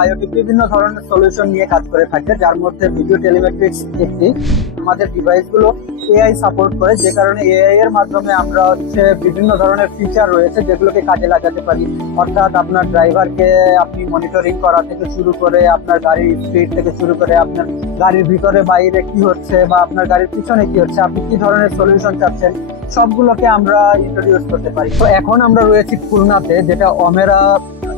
IoT বিভিন্ন ধরনের solution নিয়ে কাজ করে থাকে, যার মধ্যে ভিডিও টেলিমেট্রিক্স একটি। আমাদের ডিভাইসগুলো এআই সাপোর্ট করে, যে কারণে এআই এর মাধ্যমে আমরা বিভিন্ন ধরনের ফিচার রয়েছে যেগুলোকে কাজে লাগাতে পারি। অর্থাৎ আপনার ড্রাইভারকে আপনি মনিটরিং করা থেকে শুরু করে, আপনার গাড়ির স্পিড থেকে শুরু করে, আপনার গাড়ির ভিতরে বাইরে কি হচ্ছে বা আপনার গাড়ির পিছনে কি হচ্ছে, আপনি কি ধরনের সলিউশন চাচ্ছেন, সবগুলোকে আমরা ইন্ট্রোডিউস করতে পারি। তো এখন আমরা রয়েছি খুলনাতে, যেটা অমেরা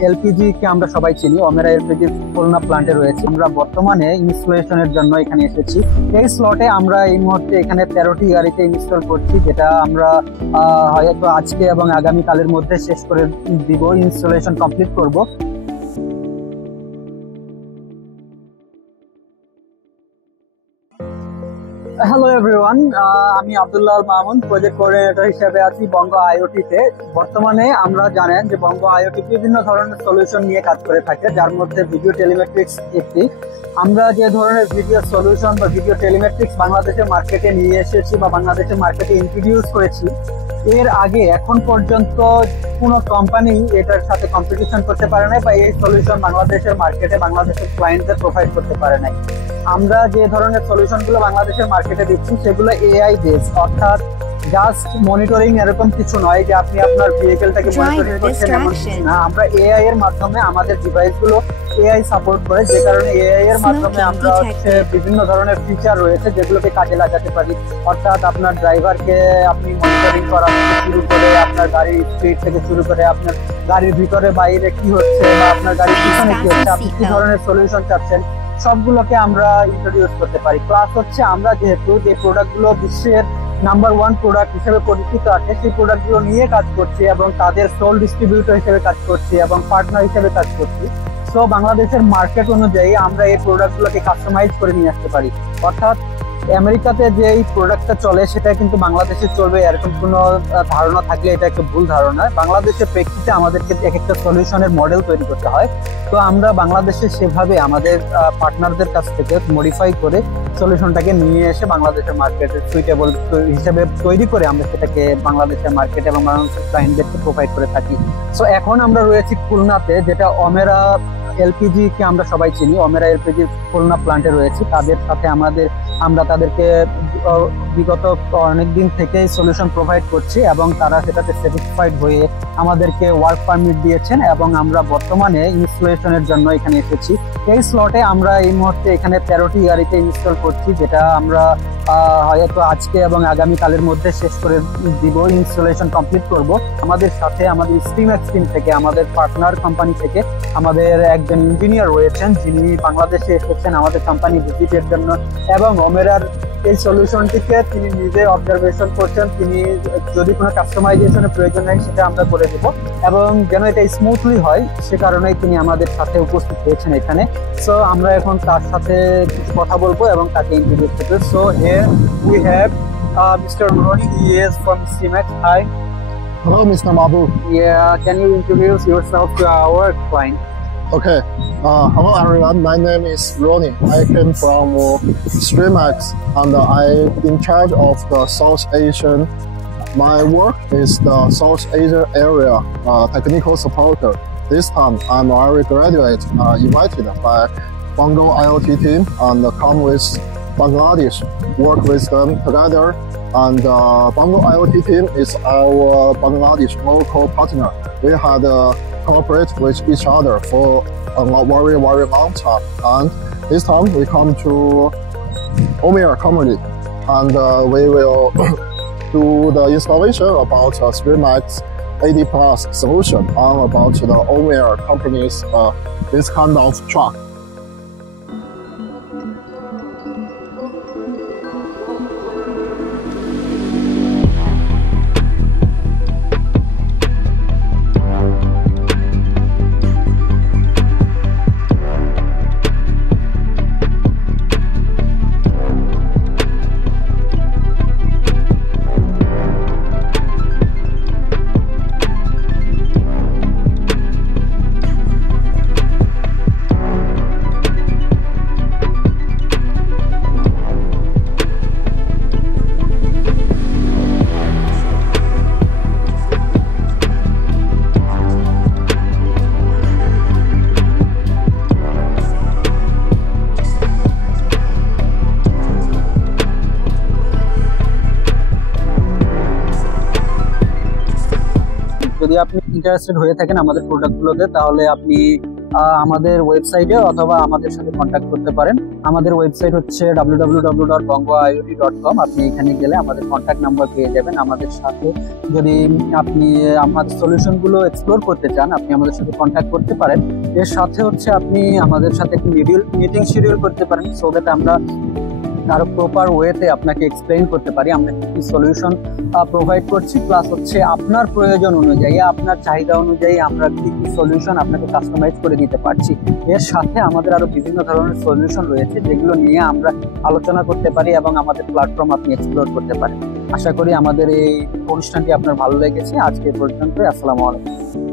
এলপিজি কে আমরা সবাই চিনি। অমেরা এলপিজি খুলনা প্ল্যান্টে রয়েছে। আমরা বর্তমানে ইনস্টলেশনের জন্য এখানে এসেছি। এই স্লটে আমরা এই মুহূর্তে এখানে 13টি গাড়িতে ইনস্টল করছি, যেটা আমরা হয়তো আজকে এবং আগামীকালের মধ্যে শেষ করে দিব, ইনস্টলেশন কমপ্লিট করব। হ্যালো এভরিওয়ান, আমি আব্দুল্লাহ মামুন, প্রজেক্ট কোঅর্ডিনেটর হিসেবে আছি বঙ্গ আইওটিতে। বর্তমানে আমরা জানেন যে বঙ্গ আইওটি বিভিন্ন ধরনের সলিউশন নিয়ে কাজ করে থাকে, যার মধ্যে ভিডিও টেলিমেট্রিক্স একটি। আমরা যে ধরনের ভিডিও সলিউশন বা ভিডিও টেলিমেট্রিক্স বাংলাদেশের মার্কেটে নিয়ে এসেছি বা বাংলাদেশের মার্কেটে ইন্ট্রোডিউস করেছি, এর আগে এখন পর্যন্ত কোনো কোম্পানি এটার সাথে কম্পিটিশন করতে পারে নাই বা এই সলিউশন বাংলাদেশের মার্কেটে বাংলাদেশের ক্লায়েন্টদের প্রোভাইড করতে পারে নাই। আমরা যে ধরনের সলিউশনগুলো বাংলাদেশের মার্কেটে দিচ্ছি সেগুলো এআই বেস, অর্থাৎ জাস্ট মনিটরিং এরকম কিছু নয় যে আপনি আপনার ভেহিকেলটাকে মনিটরিং করছেন এমন কিছু না। আমরা এআই এর মাধ্যমে আমাদের ডিভাইসগুলো এআই সাপোর্ট করে, যে কারণে এআই এর মাধ্যমে আমরা বিভিন্ন ধরনের ফিচার রয়েছে যেগুলোকে কাজে লাগাতে পারি। অর্থাৎ আপনার ড্রাইভারকে আপনি মনিটরিং করা থেকে শুরু করে, আপনার গাড়ির স্পিড থেকে শুরু করে, আপনার গাড়ির ভিতরে বাইরে কি হচ্ছে বা আপনার গাড়ির পিছনে কি হচ্ছে, আপনি কি ধরনের সলিউশন চাচ্ছেন, সবগুলোকে আমরা ইন্ট্রোডিউস করতে পারি। প্লাস হচ্ছে আমরা যেহেতু যে প্রোডাক্টগুলো বিশ্বের নাম্বার 1 প্রোডাক্ট হিসেবে পরিচিত আছে, সেই প্রোডাক্টগুলো নিয়ে কাজ করছি এবং তাদের সোল ডিস্ট্রিবিউটর হিসেবে কাজ করছি এবং পার্টনার হিসেবে কাজ করছি। সো বাংলাদেশের মার্কেট অনুযায়ী আমরা এই প্রোডাক্টগুলোকে কাস্টমাইজ করে নিয়ে আসতে পারি। অর্থাৎ আমেরিকাতে যে এই প্রোডাক্টটা চলে সেটা কিন্তু বাংলাদেশে চলবে এরকম কোনো ধারণা থাকলে এটা একটা ভুল ধারণা। বাংলাদেশের প্রেক্ষিতে আমাদেরকে এক একটা সলিউশনের মডেল তৈরি করতে হয়। তো আমরা বাংলাদেশে সেভাবে আমাদের পার্টনারদের কাছ থেকে মডিফাই করে সলিউশনটাকে নিয়ে এসে বাংলাদেশের মার্কেটে সুইটেবল হিসেবে তৈরি করে আমরা সেটাকে বাংলাদেশের মার্কেট এবং বাংলাদেশের ক্লায়েন্টদেরকে প্রোভাইড করে থাকি। সো এখন আমরা রয়েছি খুলনাতে, যেটা অমেরা এলপিজি কে আমরা সবাই চিনি। অমেরা এলপিজি খুলনা প্ল্যান্টে রয়েছে। তাদের সাথে আমরা তাদেরকে বিগত অনেকদিন থেকেই সলিউশন প্রোভাইড করছি এবং তারা সেটাতে স্যাটিসফাইড হয়ে আমাদেরকে ওয়ার্ক পারমিট দিয়েছেন এবং আমরা বর্তমানে ইনস্টলেশনের জন্য এখানে এসেছি। এই স্লটে আমরা এই মুহূর্তে এখানে 13টি গাড়িতে ইনস্টল করছি, যেটা আমরা হয়তো আজকে এবং আগামীকালের মধ্যে শেষ করে দিব, ইনস্টলেশন কমপ্লিট করব। আমাদের সাথে আমাদের স্ট্রিমএক্স টিম থেকে, আমাদের পার্টনার কোম্পানি থেকে আমাদের একজন ইঞ্জিনিয়ার রয়েছেন, যিনি বাংলাদেশে এসেছেন আমাদের কোম্পানি ভিজিটের জন্য এবং অমেরার এই সলিউশনটিকে তিনি নিজে অবজারভেশন করছেন। তিনি যদি কোনো কাস্টমাইজেশনের প্রয়োজন হয় সেটা আমরা করে দেব এবং যেন এটা স্মুথলি হয় সে কারণেই তিনি আমাদের সাথে উপস্থিত হয়েছেন এখানে। সো আমরা এখন তার সাথে কিছু কথা বলবো এবং তাকে ইন্ট্রোডিউস করবো। So here we have Mr. Ronnie. He is from Steamax. Hi. Hello, Mr. Mabu. Yeah, can you introduce yourself to our client? Okay. Hello, everyone. My name is Ronnie. I came from Streamax, and I'm in charge of the South Asian. My work is the South Asia area technical supporter. This time, I'm already graduate invited by Bongo IoT team and come with Bangladesh, work with them together. And Bongo IoT team is our Bangladesh local partner. We had cooperate with each other for a very, very long time. And this time we come to Omir company and we will do the installation about Streamax 80 Plus solution on about the Omir company's this kind of truck. Interested হয়ে থাকেন আমাদের প্রোডাক্টগুলোতে, তাহলে আপনি আমাদের ওয়েবসাইটে অথবা আমাদের সাথে কন্ট্যাক্ট করতে পারেন। আমাদের ওয়েবসাইট হচ্ছে www.bongoiot.com। আপনি এখানে গেলে আমাদের কন্ট্যাক্ট নাম্বার পেয়ে যাবেন। আমাদের সাথে যদি আপনি আমাদের সলিউশনগুলো এক্সপ্লোর করতে চান, আপনি আমাদের সাথে কন্ট্যাক্ট করতে পারেন। এর সাথে হচ্ছে আপনি আমাদের সাথে একটি মিটিং শিডিউল করতে পারেন, সো দ্যাট আমরা আরো প্রপার ওয়েতে আপনাকে এক্সপ্লেইন করতে পারি আমরা কি কি সলিউশন প্রোভাইড করছি, প্লাস হচ্ছে আপনার প্রয়োজন অনুযায়ী, আপনার চাহিদা অনুযায়ী আমরা কি কি সলিউশন আপনাকে কাস্টমাইজ করে দিতে পারছি। এর সাথে আমাদের আরো বিভিন্ন ধরনের সলিউশন রয়েছে যেগুলো নিয়ে আমরা আলোচনা করতে পারি এবং আমাদের প্ল্যাটফর্ম আপনি এক্সপ্লোর করতে পারেন। আশা করি আমাদের এই অনুষ্ঠানটি আপনার ভালো লেগেছে। আজকে পর্যন্ত, আসসালামু আলাইকুম।